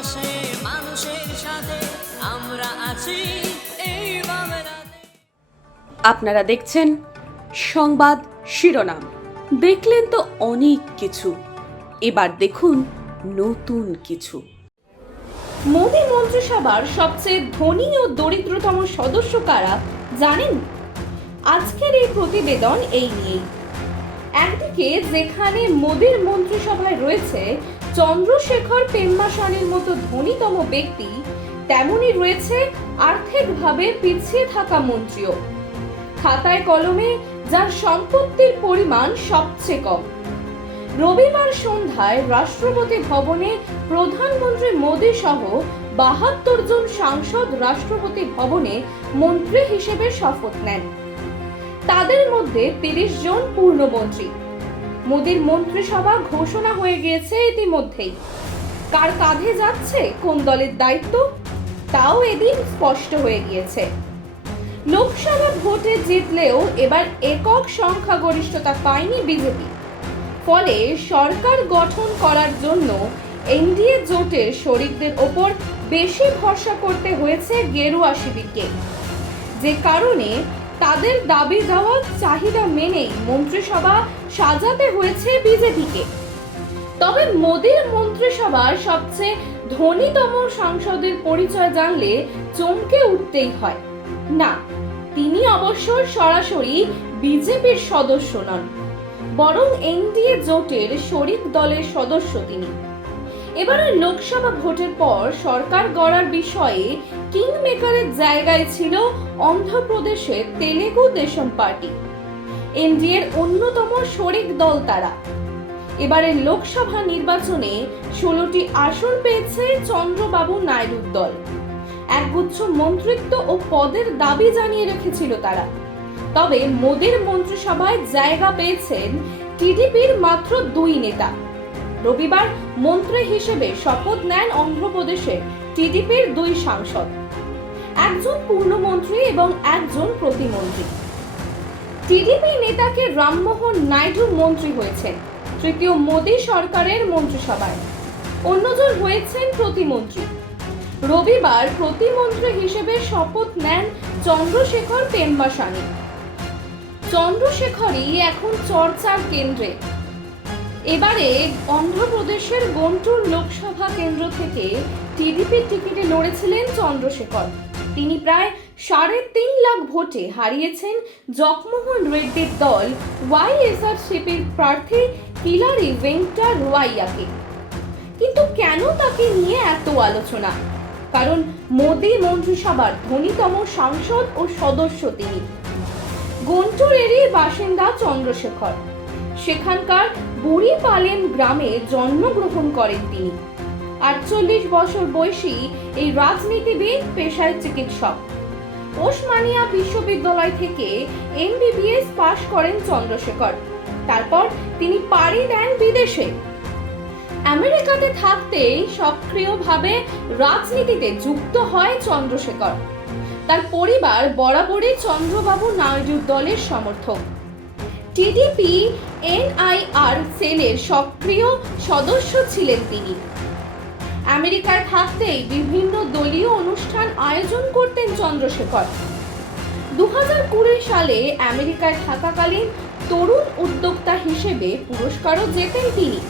পাশে মানুষের সাথে আমরা আছি এই বাংলাতে। আপনারা দেখছেন সংবাদ শিরোনাম। দেখলেন তো অনেক কিছু, এবার দেখুন নতুন কিছু। মোদী মন্ত্রিসভার সবচেয়ে ধনী ও দরিদ্রতম সদস্য কারা জানেন? আজকের এই প্রতিবেদন এই নিয়েই। একদিকে যেখানে মোদীর মন্ত্রিসভায় রয়েছে চন্দ্রশেখর পেম্মাসানির মতো ধনীতম ব্যক্তি, তেমনি রয়েছে আর্থিকভাবে পিছিয়ে থাকা মন্ত্রীও, খাতায় কলমে যার সম্পত্তির পরিমাণ সবচেয়ে কম। রবিবার সন্ধ্যায় রাষ্ট্রপতি ভবনে প্রধানমন্ত্রী মোদী সহ ৭২ জন সাংসদ রাষ্ট্রপতি ভবনে মন্ত্রী হিসেবে শপথ নেন। তাদের মধ্যে ৩০ জন পূর্ণমন্ত্রী। মোদীর মন্ত্রিসভা ঘোষণা হয়ে গিয়েছে ইতিমধ্যেই। কার কাঁধে যাচ্ছে কোন দলের দায়িত্ব তাও এদিন স্পষ্ট হয়ে গিয়েছে। লোকসভা ভোটে জিতলেও এবার একক সংখ্যাগরিষ্ঠতা পায়নি বিজেপি। ফলে সরকার গঠন করার জন্য এনডিএ জোটের শরিকদের ওপর বেশি ভরসা করতে হয়েছে গেরুয়া শিবিরকে, যে কারণে তাদের দাবি দেওয়া চাহিদা মেনেই মন্ত্রিসভা সাজাতে হয়েছে বিজেপিকে। তবে মোদীর মন্ত্রিসভার সবচেয়ে ধনীতম সাংসদের পরিচয় জানলে চমকে উঠতেই হয়। না, তিনি অবশ্য সরাসরি বিজেপির সদস্য নন, বরং এনডিএ জোটের শরিক দলের সদস্য তিনি। এবারের লোকসভা ভোটের পর সরকার গড়ার বিষয়ে কিং মেকারের জায়গায় ছিল অন্ধ্রপ্রদেশের তেলেগু দেশম পার্টি, এনডিএর অন্যতম শরিক দল তারা। এবারের লোকসভা নির্বাচনে ১৬টি আসন পেয়েছে চন্দ্রবাবু নাইডুর দল। একগুচ্ছ মন্ত্রিত্ব ও পদের দাবি জানিয়ে রেখেছিল তারা। তবে মোদীর মন্ত্রিসভায় জায়গা পেয়েছেন টিডিপির মাত্র ২ নেতা। রবিবার মন্ত্রী হিসেবে শপথ নেন অন্ধ্রপ্রদেশের টিডিপির ২ সাংসদ, একজন পূর্ণমন্ত্রী এবং একজন প্রতিমন্ত্রী। টিডিপি নেতাকে রামমোহন নাইডু মন্ত্রী হয়েছেন তৃতীয় মোদী সরকারের মন্ত্রিসভায়, অন্যজন হয়েছেন প্রতিমন্ত্রী। রবিবার প্রতিমন্ত্রী হিসেবে শপথ নেন চন্দ্রশেখর পেম্মাসানি। চন্দ্রশেখরই এখন চর্চার কেন্দ্রে। এবারে অন্ধ্রপ্রদেশের গুন্টুর লোকসভা কেন্দ্র থেকে টিডিপির টিকিটে লড়েছিলেন চন্দ্রশেখর। তিনি প্রায় ৩.৫ লাখ ভোটে হারিয়েছেন জগমোহন রেড্ডির দল ওয়াইএসআরসিপির প্রার্থী কিলারি ভেঙ্কটা রোয়াইয়াকে। কিন্তু কেন তাকে নিয়ে এত আলোচনা? কারণ মোদী মন্ত্রিসভার ধনীতম সাংসদ ও সদস্য তিনি। গুন্টুরেরই বাসিন্দা চন্দ্রশেখর। সেখানকার বুড়িপালেম গ্রামে জন্মগ্রহণ করেন তিনি। ৪৮ বছর বয়সী এই রাজনীতিবিদ পেশায় চিকিৎসক। ওসমানিয়া বিশ্ববিদ্যালয় থেকে এমবিবিএস পাশ করেন চন্দ্রশেখর। তারপর তিনি পাড়ি দেন বিদেশে। আমেরিকাতে থাকতেই সক্রিয়ভাবে রাজনীতিতে যুক্ত হয় চন্দ্রশেখর। তার পরিবার বরাবরই চন্দ্রবাবু নাইডুর দলের সমর্থক। টিডিপি এনআইআর সেলের সক্রিয় সদস্য ছিলেন তিনি। আমেরিকায় থাকতেই বিভিন্ন দলীয় অনুষ্ঠান আয়োজন করতেন চন্দ্রশেখর। ২০২০ সালে আমেরিকায় থাকাকালীন তরুণ উদ্যোক্তা হিসেবে পুরস্কারও জেতেন তিনি।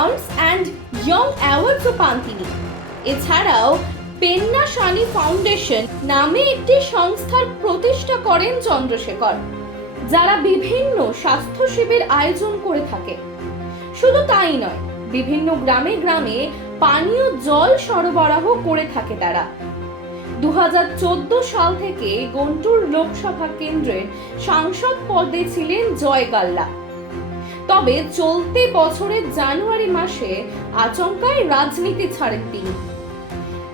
আর্মস অ্যান্ড ইয়ং অ্যাওয়ার্ডসও পান তিনি। এছাড়াও পেন্নাসানি ফাউন্ডেশন নামে একটি সংস্থার প্রতিষ্ঠা করেন চন্দ্রশেখর, যারা বিভিন্ন স্বাস্থ্য শিবির আয়োজন করে থাকে। শুধু তাই নয়, বিভিন্ন গ্রামে গ্রামে পানীয় জল সরবরাহ করে থাকে তারা। ২০১৪ সাল থেকে গুন্টুর লোকসভা কেন্দ্রের সাংসদ পদে ছিলেন জয় গাল্লা। তবে চলতি বছরের জানুয়ারি মাসে আচমকাই রাজনীতি ছাড়েন তিনি।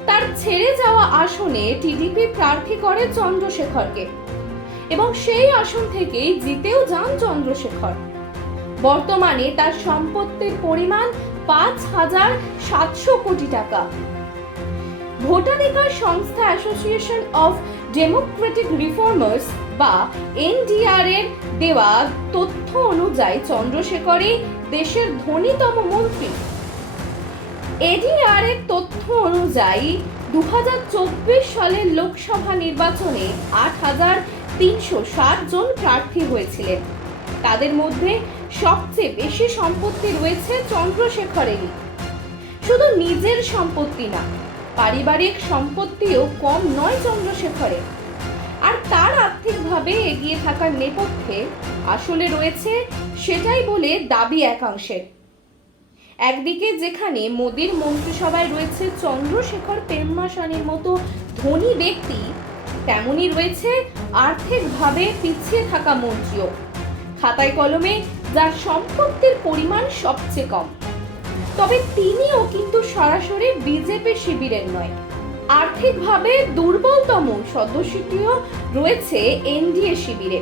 তার ছেড়ে যাওয়া আসনে টিডিপি প্রার্থী করে চন্দ্রশেখরকে এবং সেই আসন থেকেই জিতেও যান চন্দ্রশেখর। বর্তমানে তার সম্পত্তির পরিমাণ ৫,৭০০ কোটি টাকা। ভোটাধিকার সংস্থা অ্যাসোসিয়েশন অফ ডেমোক্রেটিক রিফর্মার্স বা এনডিআর এর দেওয়া তথ্য অনুযায়ী চন্দ্রশেখরই দেশের ধনীতম মন্ত্রী। এডিআর এর তথ্য অনুযায়ী 2024 সালের লোকসভা নির্বাচনে 8,360 জন প্রার্থী হয়েছিলেন। তাদের মধ্যে সবচেয়ে বেশি সম্পত্তি রয়েছে চন্দ্রশেখরেরই। শুধু নিজের সম্পত্তি না, পারিবারিক সম্পত্তিও কম নয় চন্দ্রশেখরের। আর তার আর্থিকভাবে এগিয়ে থাকার নেপথ্যে আসলে রয়েছে সেটাই বলে দাবি একাংশের। একদিকে যেখানে মোদির মন্ত্রিসভায় রয়েছে চন্দ্রশেখর পেম্মাসানির মতো ধনী ব্যক্তি, তেমনি রয়েছে আর্থিকভাবে পিছিয়ে থাকা মন্ত্রীও, খাতায় কলমে যার সম্পত্তির পরিমাণ সবচেয়ে কম। তবে তিনিও কিন্তু সরাসরি বিজেপি শিবিরের নয়, আর্থিকভাবে দুর্বলতম সদস্যটিও রয়েছে এনডিএ শিবিরে।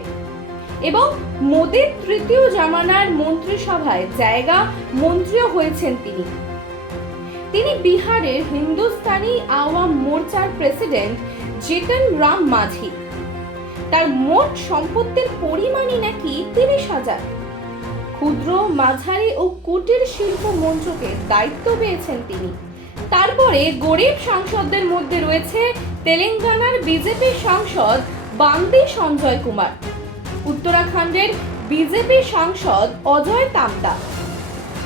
এবং মোদির তৃতীয় জামানার মন্ত্রিসভায় জায়গা মন্ত্রীও হয়েছেন তিনি বিহারের হিন্দুস্তানি আওয়াম মোর্চার প্রেসিডেন্ট জিতন রাম মাঝি। তার মোট সম্পত্তির পরিমাণই নাকি 30,000। ক্ষুদ্র, মাঝারি ও কুটির শিল্প মন্ত্রকে দায়িত্ব পেয়েছেন তিনি। তারপরে গরিব সাংসদদের মধ্যে রয়েছে তেলেঙ্গানার বিজেপি সাংসদ বান্দি সঞ্জয় কুমার, উত্তরাখণ্ডের বিজেপি সাংসদ অজয় তামতা,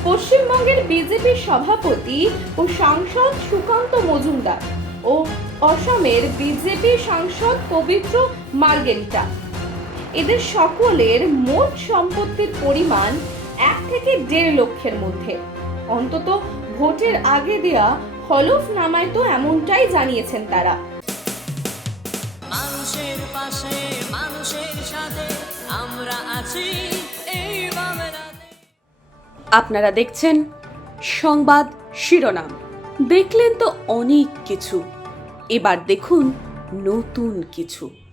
পশ্চিমবঙ্গের বিজেপি সভাপতি ও সাংসদ সুকান্ত মজুমদার ও অসমের বিজেপি সাংসদ পবিত্র মার্গেরিটা। এদের সকলের মোট সম্পত্তির পরিমাণ 1 থেকে 1.5 লক্ষের মধ্যে। অন্তত ভোটের আগে দেয়া হলফনামায় তো এমনটাই জানিয়েছেন তারা। মানুষের পাশে মানুষের সাথে আমরা আছি এই বাংলাতে। আপনারা দেখছেন সংবাদ শিরোনাম। দেখলেন তো অনেক কিছু, এবার দেখুন নতুন কিছু।